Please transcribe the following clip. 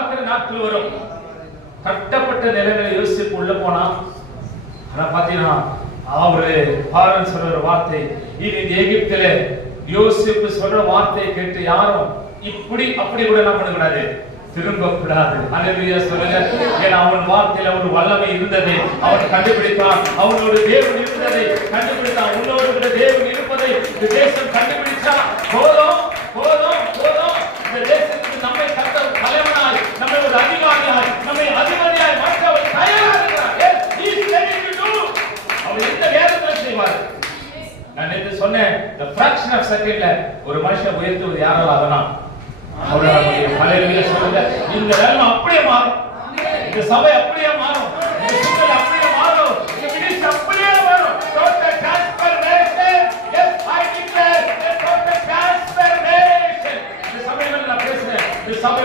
பார்க்கிற நாட்கள் வரும். கட்டப்பட்ட நிலைமையில யோசிப்பு உள்ள போனா, ஆனா பாத்தீங்கன்னா அவரு பார்வன் சொல்ற வார்த்தை, இது எகிப்தில யோசிப்பு சொல்ற வார்த்தையை கேட்டு யாரும் இப்படி அப்படி கூட என்ன பண்ணக்கூடாது, திரும்ப கூடாது. அல்லேலூயா சொல்லுங்க. ஏன்னா அவன் வார்த்தையில ஒரு வல்லமை இருந்தது, அவன் கண்டுபிடித்தான். அவனோட தேவன் இருந்ததை கண்டுபிடித்தான். உன்னோடு கூட தேவன் இருப்பதை இந்த தேசம் கண்டுபிடிச்சா போதும் போதும் போதும். இந்த தேசத்துக்கு நம்மை கர்த்தர் தலைவனாய், நம்மை ஒரு அதிகாரியாய், நம்மை அதிபதியாய் மாற்ற அவர் தயாரா இருக்கிறார். He is ready to do. அவர் எந்த வேலையும் செய்வார். நான் நேற்று சொன்னேன், the fraction of secondல ஒரு மனுஷன் உயர்த்துவது யாரால ஆகலாம்? அவரால முடியும். ஹல்லேலூயா சொல்லுங்க. இந்த நிலைமை அப்படியே மாறும். இந்த சபை அப்படியே மாறும். இந்த சூழல் அப்படியே மாறும். இந்த மினிஸ்ட்ரி அப்படியே மாறும். Total transformation. Yes, I declare a total transformation. இந்த சபையில நான் பேசுறேன். இந்த சபை